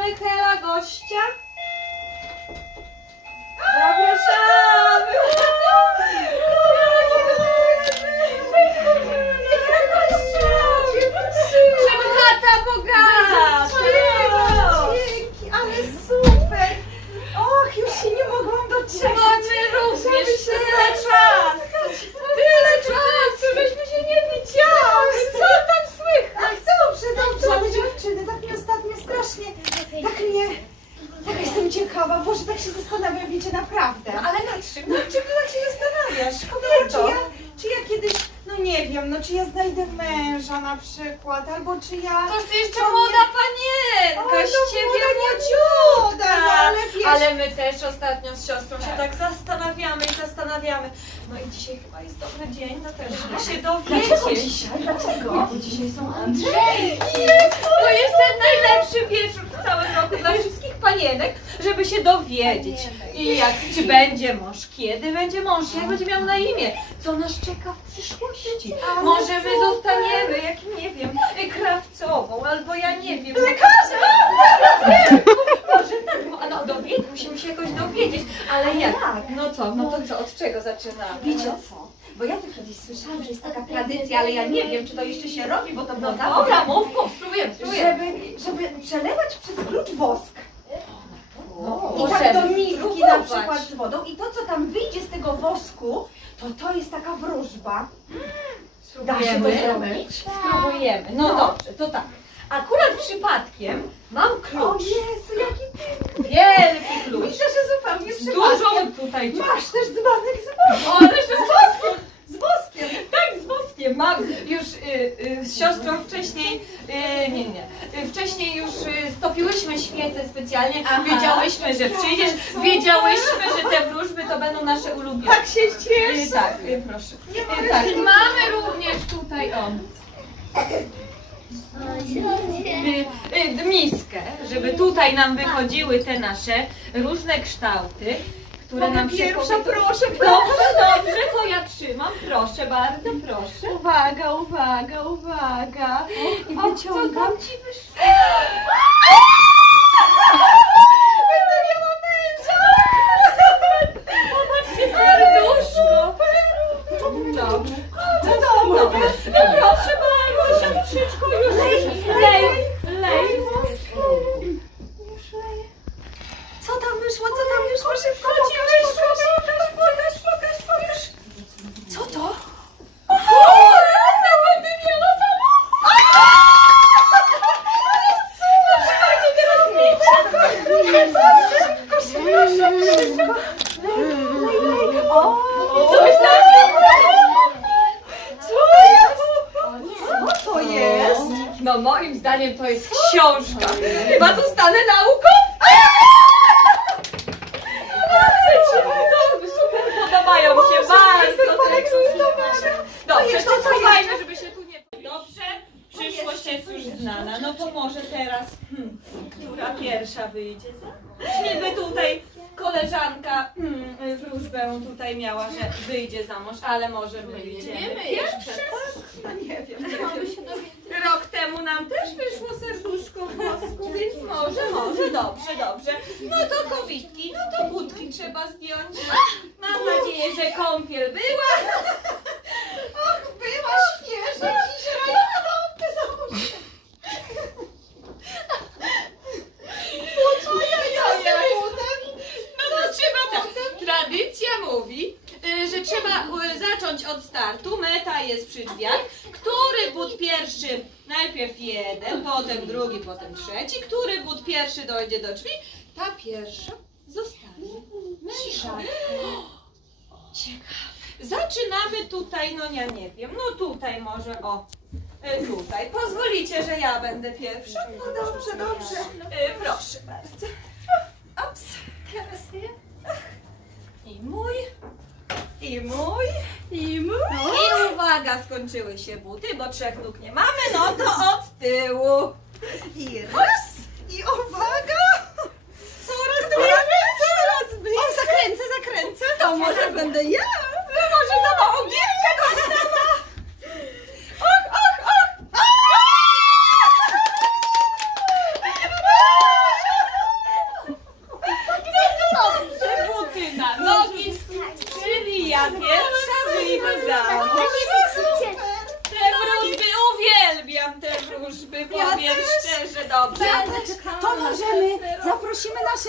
Zapraszamy Hela gościa. Zapraszamy. Żeby chata bogata. Dzięki, ale super! Och, już się nie mogłam doczekać. Mamy również tyle czasu. Tyle czasu, myśmy się nie widziały. Co tam słychać? Ach, dobrze, dobrze, ale dziewczyny, tak mnie ostatnio strasznie, tak mnie, tak jestem ciekawa, Boże, tak się zastanawiam, wiecie, naprawdę. Ale nad czym? Nad czym ty tak się zastanawiasz? Nie, czy Kobieto. ja, czy ja kiedyś, no nie wiem, no czy ja znajdę męża na przykład, albo czy ja... Toż ty jeszcze to młoda nie- panienka, z no ciebie młoda, młodziutka. no ale wiesz- Ale my też ostatnio z siostrą się tak zastanawiamy i zastanawiamy. No i dzisiaj chyba jest dobry dzień, no też, żeby się dowiedzieć. Dlaczego dzisiaj? Dlaczego? Bo dzisiaj są Andrzejki. To jest ten najlepszy wieczór w całym roku dla wszystkich panienek, żeby się dowiedzieć. I jak, czy będzie mąż, kiedy będzie mąż, jak będzie miał na imię, co nas czeka przyszłości. Może my zostaniemy, jak nie wiem, krawcową, albo ja nie wiem. Lekarzem! Może tak, no, no dowiedzieć, musimy się jakoś dowiedzieć. Ale jak? No co, no to co, od czego zaczynamy? Wiecie co? Bo ja to kiedyś słyszałam, że jest taka tradycja, ale ja nie wiem, czy to jeszcze się robi, bo to było No dawno. dobra, mów, mów, spróbujemy, spróbujemy. żeby, żeby przelewać przez klucz wosk. No, I tak do miski na przykład z wodą i to, co tam wyjdzie z tego wosku, to to jest taka wróżba. Da się to zrobić? Spróbujemy. No No. dobrze, to tak. Akurat przypadkiem mam O klucz. Jezu, jaki piękny. Wielki klucz. Myślę, że zupełnie Z przypadkiem. dużą tutaj Masz też dzbanek z wodą. O, ale jeszcze z woskiem. Tak, z woskiem. Mam już y, y, z siostrą wcześniej, y, nie, nie, y, wcześniej już y, stopiłyśmy świece specjalnie. Aha. Wiedziałyśmy, że przyjdziesz. Wiedziałyśmy, że te wróżby to będą nasze ulubione. Tak się cieszę. Y, tak, y, proszę. Nie Y, tak. mamy również tutaj o. Y, y, miskę, żeby tutaj nam wychodziły te nasze różne kształty, które Mogę nam się pierwsza, powiedzą- proszę Dobrze, dobrze, to ja trzymam. Proszę bardzo, proszę. Uwaga, uwaga, uwaga. I O, co wyciągam. tam ci wyszło? Będę miała męża. Popatrzcie, serduszko. Dobrze. No Dobrze. No proszę Co tam wyszło, wyszło? Szybko, Co ci wyszło? Pokaż, pokaż, pokaż, pokaż. Co to? O, ja będę miała samochód. Słuchajcie, teraz nie Szybko, szybko, szybko. Lej, lej, lej. O, Coś tam Co jest? Co to jest? No moim zdaniem to jest książka. Chyba zostanę naukowcem. No, super, podobają mi się Boże, bardzo jestem te podekscytowana. książki. Dobrze, jeszcze, to co słuchajmy, jeszcze? żeby się tu nie... Dobrze, przyszłość jest już znana. No to może teraz, hmm, która pierwsza wyjdzie za? Niby tutaj koleżanka hmm, wróżbę tutaj miała, że wyjdzie za mąż, ale może wyjdziemy pierwsze. No nie wiem. Rok temu nam też wyszło serduszko w wosku, więc może, może, dobrze, dobrze. No to kowitki, no to budki trzeba zdjąć. Mam nadzieję, że kąpiel była. Och, była świeża dzisiaj. Stopy załóż. No to trzeba tak. Tradycja mówi, y, że trzeba y, zacząć od startu. Meta jest przy drzwiach. Który but pierwszy, najpierw jeden, potem drugi, potem trzeci. Który but pierwszy dojdzie do drzwi, ta pierwsza zostanie mężatką. Ciekawe. Zaczynamy tutaj, no ja nie wiem, no tutaj może, o, y, tutaj. Pozwolicie, że ja będę pierwsza? No dobrze, dobrze. Proszę bardzo. Ops. I mój. I mój. I mój. I uwaga, skończyły się buty, bo trzech nóg nie mamy, no to od tyłu. I raz. I uwaga. Coraz Coraz coraz by. O, zakręcę, zakręcę. To może będę ja. No może za małą gierkę końcowa. Och, och, och. brawo. Super. Te wróżby, uwielbiam te wróżby, powiem szczerze, dobrze. Ja też. To możemy, zaprosimy nasze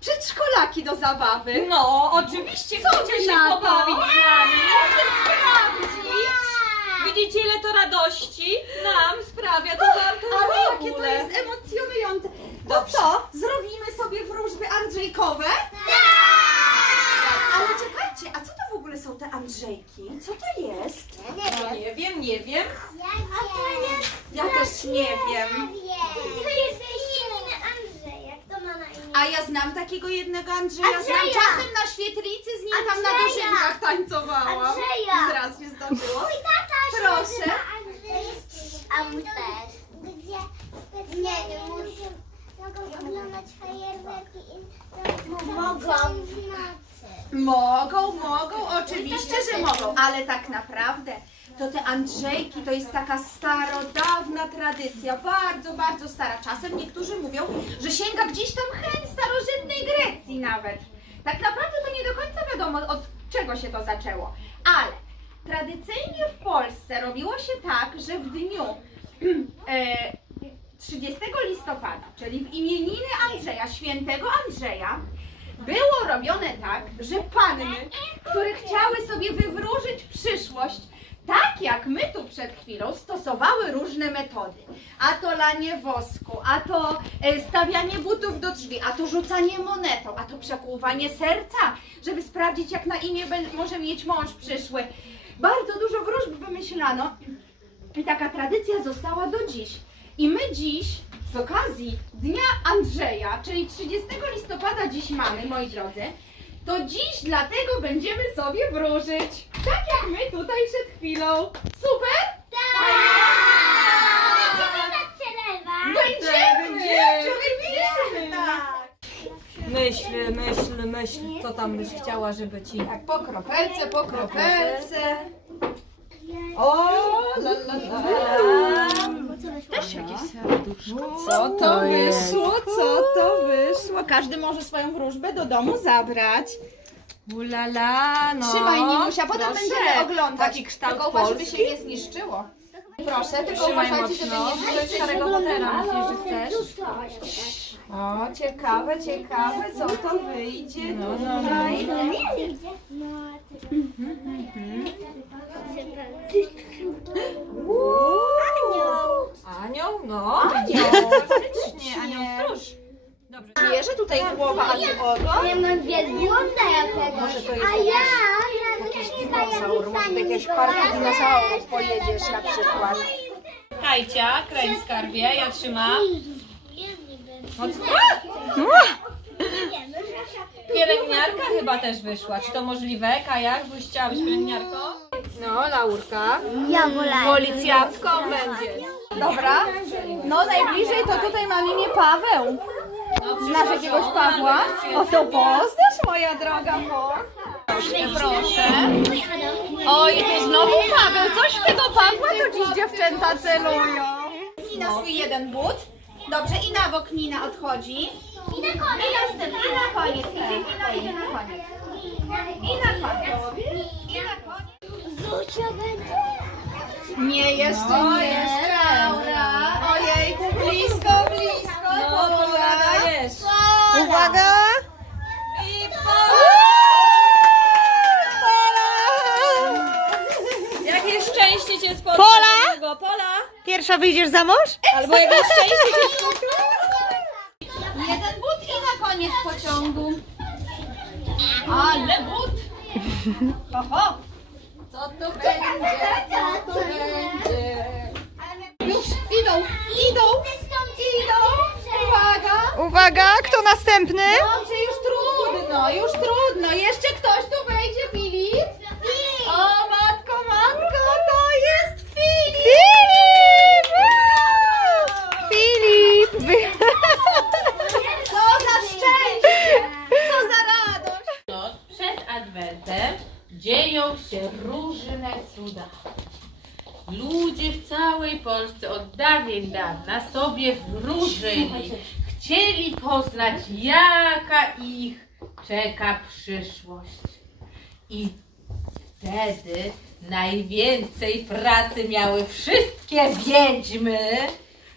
przedszkolaki do zabawy. No, oczywiście chcecie się na to? pobawić z nami. Widzicie, ile to radości nam sprawia, to warto Ale w jakie to ogóle. jest emocjonujące. To Dobrze. co, zrobimy sobie wróżby Andrzejkowe? Ale czekajcie, a co to w ogóle są te Andrzejki? Co to jest? No, nie wiem. Ja też nie wiem. To jest inny Andrzej, jak to ma na imię? A ja znam takiego jednego Andrzeja, znam Andrzeja! czasem na świetlicy z nim tam na Andrzeja! dożynkach tańcowałam. Andrzeja! Zraz się zdarzyło. Mój tata się Proszę. nazywa Andrzej. A mój też. Gdzie specjalnie nie, nie muszę. Mogą oglądać fajerwerki i mogą w nocy. Mogą, mogą, oczywiście, że mogą, ale tak naprawdę to te Andrzejki to jest taka starodawna tradycja, bardzo, bardzo stara. Czasem niektórzy mówią, że sięga gdzieś tam hen starożytnej Grecji nawet. Tak naprawdę to nie do końca wiadomo od czego się to zaczęło, ale tradycyjnie w Polsce robiło się tak, że w dniu e, 30 listopada, czyli w imieniny Andrzeja, świętego Andrzeja, było robione tak, że panny, które chciały sobie wywróżyć przyszłość, tak jak my tu przed chwilą, stosowały różne metody. A to lanie wosku, a to e, stawianie butów do drzwi, a to rzucanie monetą, a to przekłuwanie serca, żeby sprawdzić, jak na imię może mieć mąż przyszły. Bardzo dużo wróżb wymyślano i taka tradycja została do dziś. I my dziś, z okazji Dnia Andrzeja, czyli 30 listopada dziś mamy, moi drodzy, to dziś dlatego będziemy sobie wróżyć. Tak jak my tutaj przed chwilą. Super? Będziemy! Będziemy. Oczywiście, tak. Myśl, myśl, myśl, co tam byś chciała, żeby ci... Tak, po kropelce, po kropelce. O, la, la, la. Też jakieś serduszko. Co to wyszło? Co to wyszło? Każdy może swoją wróżbę do domu zabrać. Ulala, no. Trzymaj, Nimusia, potem Proszę. będziemy oglądać. Taki kształt Tylko uważaj, żeby polski. się nie zniszczyło. Proszę, tylko Trzymaj uważajcie, żeby mocno. nie myślisz, że chcesz? O, ciekawe, ciekawe, co to wyjdzie No, no, tutaj. Anioł, tutaj głowa, a tu ogon. Ja mam wielbłąda jakiegoś. Może to jest A ja, jakiś dinozaur, może do jakiegoś parku dinozaurów pojedziesz na przykład. Hajcia, kręć skarbie, ja trzymam. Mocno. Pielęgniarka chyba też wyszła. Czy to możliwe? Kaja, byś chciała być pielęgniarką? No, Laurka. Ja wolę. Policjantką będzie. Dobra, no najbliżej to tutaj mam imię Paweł. Znasz jakiegoś Pawła? O to poznasz, moja droga, poznasz. Proszę. Oj, tu znowu Paweł. Coś w tego Pawła to dziś dziewczęta celują. I na swój jeden but. Dobrze, i na bok Nina odchodzi. I na I koniec. następny, i na koniec. Idzie Nina, idzie na koniec. I na koniec. I na koniec. Zucia będzie. Nie, jeszcze nie. Laura. Ojej, blisko. Pola. Uwaga! I Jakie szczęście cię spotka Pola? Pola! Pierwsza wyjdziesz za mąż? Albo jakieś szczęście cię spotka. Jeden but i na koniec pociągu. Ale but! Oho! Co to będzie? Uwaga! Kto następny? Dobrze, już trudno, już trudno. Jeszcze ktoś tu wejdzie, Filip? O, matko, matko, to jest Filip! Filip! Filip! Wy... Co za szczęście! Co za radość! noc przed Adwentem dzieją się różne cuda. Ludzie w całej Polsce od dawien dawna sobie wróżyli. Chcieli poznać, jaka ich czeka przyszłość. I wtedy najwięcej pracy miały wszystkie wiedźmy,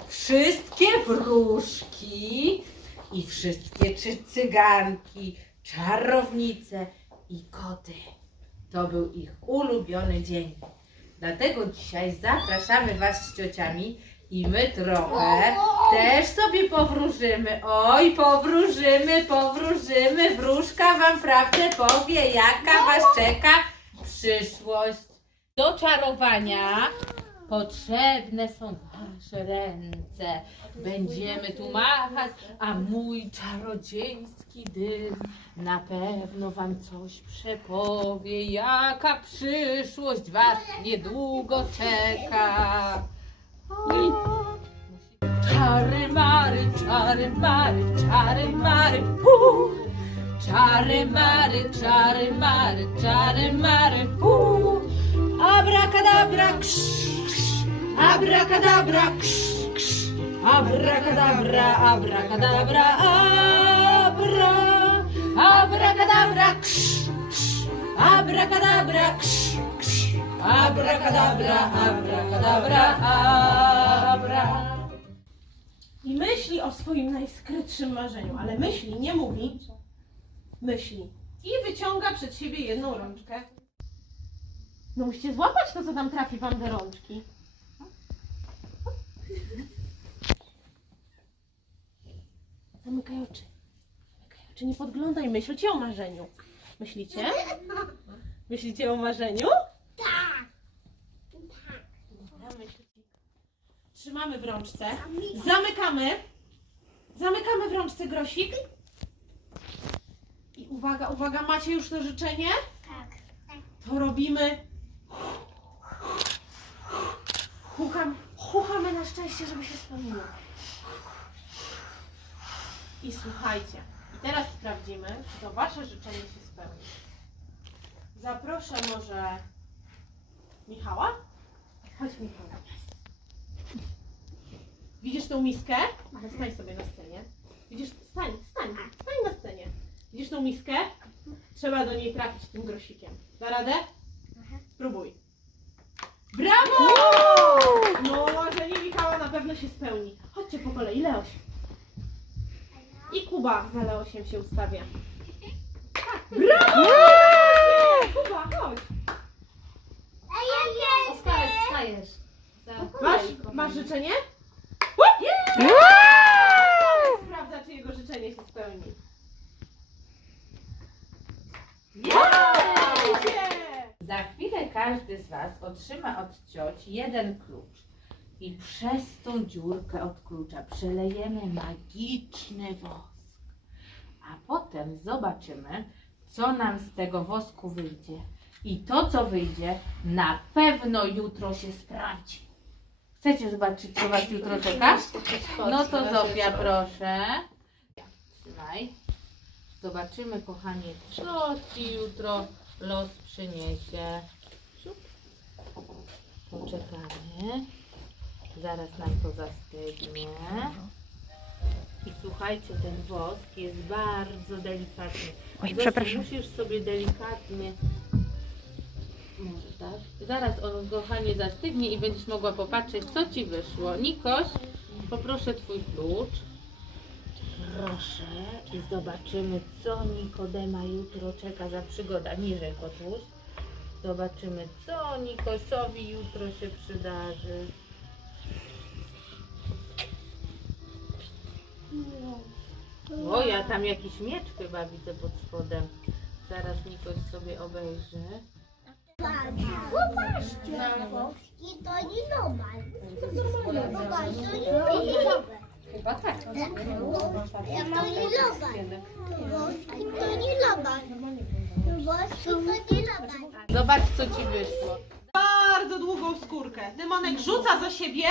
wszystkie wróżki i wszystkie czy cyganki, czarownice i koty. To był ich ulubiony dzień. Dlatego dzisiaj zapraszamy Was z ciociami i my trochę też sobie powróżymy. Oj, powróżymy, powróżymy. Wróżka Wam prawdę powie, jaka Was czeka przyszłość. Do czarowania potrzebne są Wasze ręce. Będziemy tu machać, a mój czarodziejski dym na pewno Wam coś przepowie, jaka przyszłość Was niedługo czeka. ჩარე მარე ჩარე მარე ჩარე მარე ფუ! ჩარე მარე ჩარე მარე ჩარე მარე ფუ! აბრაკადაბრა ქშ აბრაკადაბრა ქშ აბრაკადაბრა აბრაკადაბრა აბრა აბრაკადაბრა ქშ აბრაკადაბრა ქშ Abracadabra, abracadabra, abra. I myśli o swoim najskrytszym marzeniu, ale myśli, nie mówi, myśli. I wyciąga przed siebie jedną rączkę. No musicie złapać to, co tam trafi wam do rączki. Zamykaj oczy. Zamykaj oczy, nie podglądaj, myślcie o marzeniu. Myślicie? Myślicie o marzeniu? Tak. Dobra, myślicie. Trzymamy w rączce. Zamykamy. Zamykamy w rączce grosik. I uwaga, uwaga, macie już to życzenie? Tak. To robimy. Hukam, hukamy na szczęście, żeby się spełniło. I słuchajcie. I teraz sprawdzimy, czy to wasze życzenie się spełni. Zaproszę może Michała? Chodź Michał. Widzisz tą miskę? Ale stań sobie na scenie. Widzisz? Stań, stań, stań na scenie. Widzisz tą miskę? Trzeba do niej trafić tym grosikiem. Da radę? Spróbuj. Brawo! No, marzenie Michała na pewno się spełni. Chodźcie po kolei, Leoś. I Kuba za Leosiem się ustawia. Tak, brawo! Kuba, chodź. A ja Oskarek, wstajesz. Masz, masz życzenie? Sprawdza, czy jego życzenie się spełni. Yeah! Za chwilę każdy z Was otrzyma od cioci jeden klucz. I przez tą dziurkę od klucza przelejemy magiczny wosk. A potem zobaczymy, co nam z tego wosku wyjdzie. I to, co wyjdzie, na pewno jutro się sprawdzi. Chcecie zobaczyć, co Was jutro czeka? No to Zofia, proszę. Trzymaj. Zobaczymy, kochani, co Ci jutro los przyniesie. Poczekamy. Zaraz nam to zastygnie. I słuchajcie, ten wosk jest bardzo delikatny. Oj, przepraszam. Musisz sobie delikatnie. Może tak? Zaraz on kochanie zastygnie i będziesz mogła popatrzeć, co ci wyszło. Nikoś, poproszę twój klucz. Proszę i zobaczymy, co Nikodema jutro czeka za przygoda. Niżej kotłuś. Zobaczymy, co Nikosiowi jutro się przydarzy. O, ja tam jakiś miecz chyba widzę pod spodem. Zaraz Nikoś sobie obejrzy. Popatrzcie. Włoski to nie normal. Popatrz, to nie normal. Chyba tak. To nie normal. To nie normal. Zobacz, co ci wyszło. Bardzo długą skórkę. Dymonek rzuca za siebie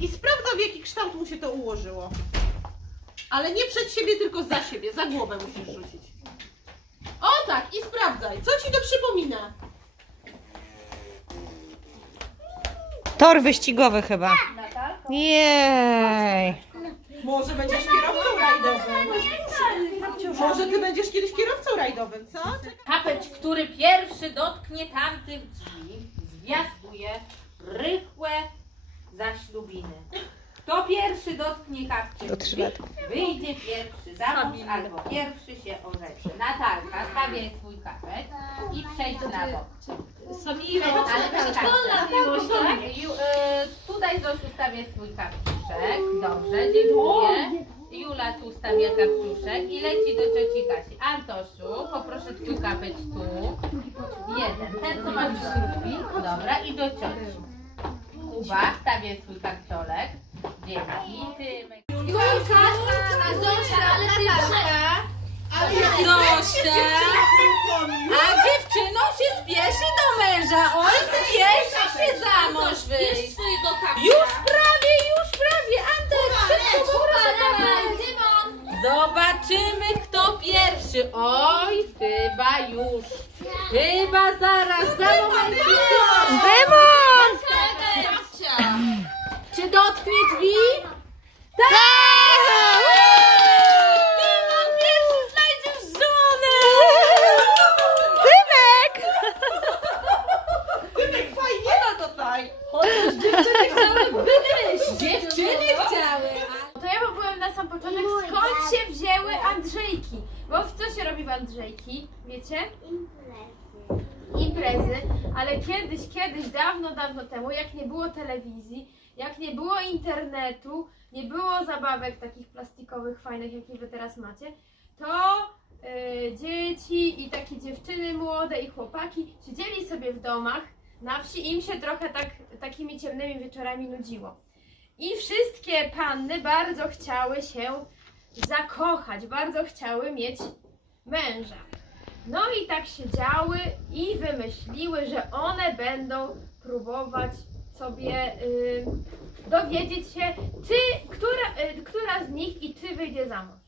i sprawdza, w jaki kształt mu się to ułożyło. Ale nie przed siebie, tylko za siebie. Za głowę musisz rzucić. O tak, i sprawdzaj. Co ci to przypomina? Tor wyścigowy chyba. Jej. Może będziesz kierowcą. Może ty będziesz kiedyś kierowcą rajdowym, co? Kapeć, który pierwszy dotknie tamtych drzwi, zwiastuje rychłe zaślubiny. Kto pierwszy dotknie kapcie To drzwi, wyjdzie pierwszy za mąż albo pierwszy się orzecze. Natalka, stawiaj swój kapeć i przejdź na bok. Ale tak, miłość, tak? Ju, e, tutaj Zosiu stawia swój kapciuszek. Dobrze, dziękuję. Jula tu stawia kapciuszek i leci do cioci Kasi. Antosiu, poproszę twój kapeć tu. Jeden. Ten co ma śrubki. Dobra, i do cioci. Kuba stawia swój kapciolek. Dzięki. Ty. Julka, Zosia, ale ty Zosia, a dziewczyną się spieszy do męża. Oj, spieszy się za mąż wyjść. Już prawie, już prawie. Antek, szybko, bo proszę Zobaczymy, kto pierwszy. Oj, chyba już. Chyba zaraz, za moment. Demon! Czy dotknie drzwi? Tak! Tymon pierwszy znajdziesz żonę! Fajnie no tutaj. Chociaż Dziewczyny chciały. To ja wam powiem na sam początek, skąd się wzięły Andrzejki? Bo w co się robi w Andrzejki? Wiecie? Imprezy. Ale kiedyś, kiedyś, dawno, dawno temu, jak nie było telewizji, jak nie było internetu, nie było zabawek takich plastikowych, fajnych, jakie wy teraz macie, to y, dzieci i takie dziewczyny młode i chłopaki siedzieli sobie w domach na wsi, im się trochę tak, takimi ciemnymi wieczorami nudziło. I wszystkie panny bardzo chciały się zakochać, bardzo chciały mieć męża. No i tak siedziały i wymyśliły, że one będą próbować sobie y, dowiedzieć się, czy, która, y, która z nich i czy wyjdzie za mąż.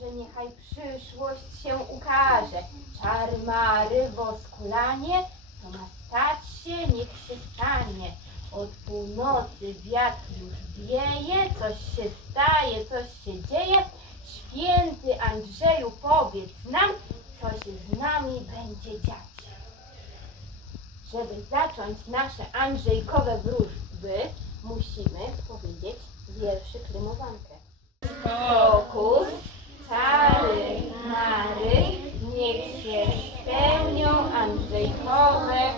Że niechaj przyszłość się ukaże. Czary mary, woskulanie, co ma stać się, niech się stanie. Od północy wiatr już wieje, coś się staje, coś się dzieje. Święty Andrzeju, powiedz nam, co się z nami będzie dziać. Żeby zacząć nasze Andrzejkowe wróżby, musimy powiedzieć wierszyk rymowankę. Fokus, czary, mary, niech się spełnią Andrzejkowe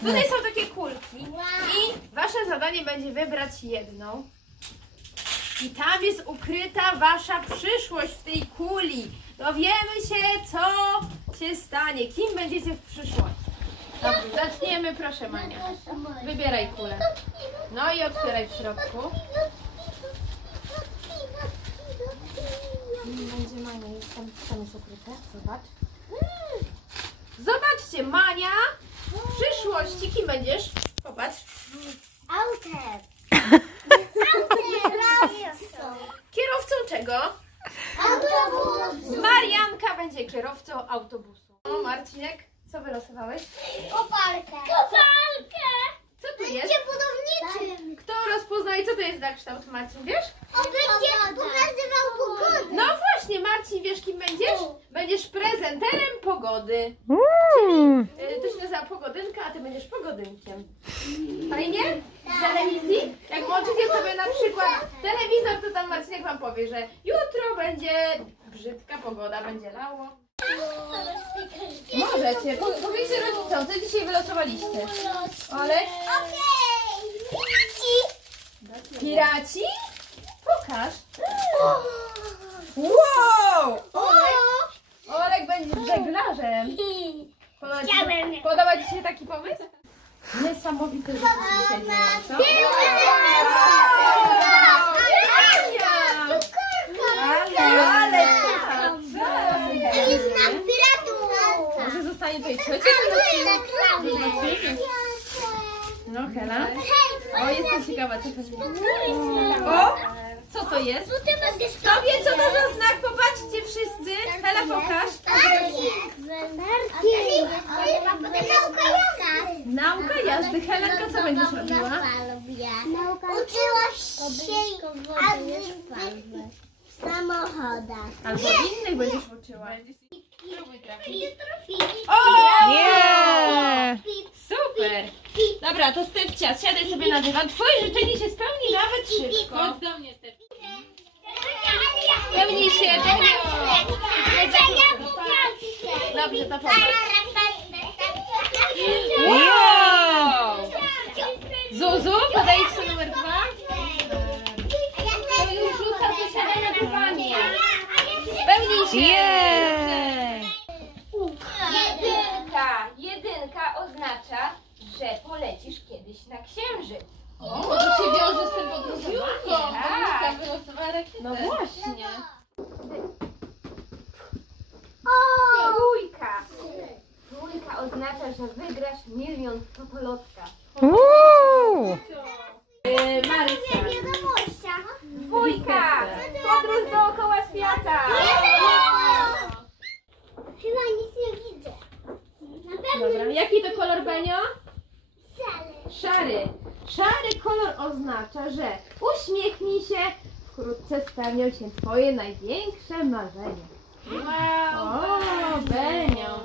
Tutaj są takie kulki i wasze zadanie będzie wybrać jedną. I tam jest ukryta wasza przyszłość w tej kuli. Dowiemy się, co się stanie, kim będziecie w przyszłości. Dobrze, zaczniemy, proszę Mania. Wybieraj kulę. No i otwieraj w środku. Będzie Mania, jest tam, tam jest ukryte, zobacz. Zobaczcie, Mania, w przyszłości kim będziesz? Popatrz. Autem. Kierowcą czego? Autobus. Marianka będzie kierowcą autobusu. O, Marcinek, co wylosowałeś? Koparkę. Koparkę. Co tu jest? Będzie budowniczym. Kto rozpoznaje, co to jest za kształt, Marcin, wiesz? On będzie pokazywał pogodę. No właśnie, Marcin, wiesz kim będziesz? Będziesz prezenterem pogody. Y, To się nazywa pogodynka, a ty będziesz pogodynkiem. Fajnie? W telewizji? Jak włączycie sobie na przykład telewizor, to tam Marcinek wam powie, że jutro będzie brzydka pogoda, będzie lało. Możecie, po, powiedzcie rodzicom, co dzisiaj wylosowaliście. Olek? Okej. Piraci. Pokaż. Wow! Olek, Olek będzie żeglarzem. Podoba ci, Chciałem. się, podoba ci się taki pomysł? Niesamowite rzeczy dzisiaj dzieją, co? Ale, ale tak, tak. Jest znak piratów. Może zostanie tutaj A reklamy. No, Hela. O, jestem ciekawa, co to jest. O! Co to jest? Kto wie, co to za znak? Popatrzcie wszyscy. Hela, pokaż. Nauka jazdy. Helenka, co będziesz robiła? Uczyła się jazdy w samochodach. Albo innych będziesz uczyła. Nie! Super. Dobra, to Stefcia, siadaj sobie na dywan. Twoje życzenie się spełni nawet szybko. Chodź do mnie, Stefki. Spełni się, Dobrze, to popatrz. Wow! Zuzu, podajesz sobie numer dwa? To już rzuca to siadaj na dywanie. Spełnij się. Nie! Jedynka. Jedynka oznacza, że polecisz kiedyś na księżyc. O, to się wiąże z tym podróżowaniem. Tak. No właśnie. Trójka. Trójka oznacza, że wygrasz milion w totolotka. Uuu! Dwójka. Podróż dookoła świata. Chyba nic nie widzę. Na pewno Dobra, jaki to kolor Benio? wcale. Szary. Szary kolor oznacza, że uśmiechnij się, wkrótce spełnią się Twoje największe marzenia. O, Benio.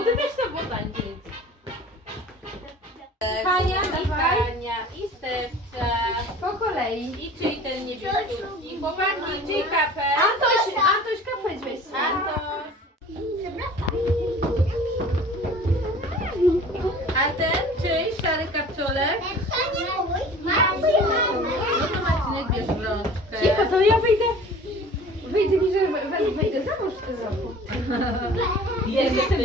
A buty też są potańczyć. Hania, dawaj. Ania i Stefcia. Po kolei. I czyj ten niebieski? Chłopaki, czyj kapel? Antoś, Antoś kapeć weź sobie. Antos. A ten czyj? Szary kapciolek? To. No to Marcinek bierz. Cicho, to ja wyjdę. Wyjdę mi, że we- wejdę za mąż w tym roku. Bierzesz ty?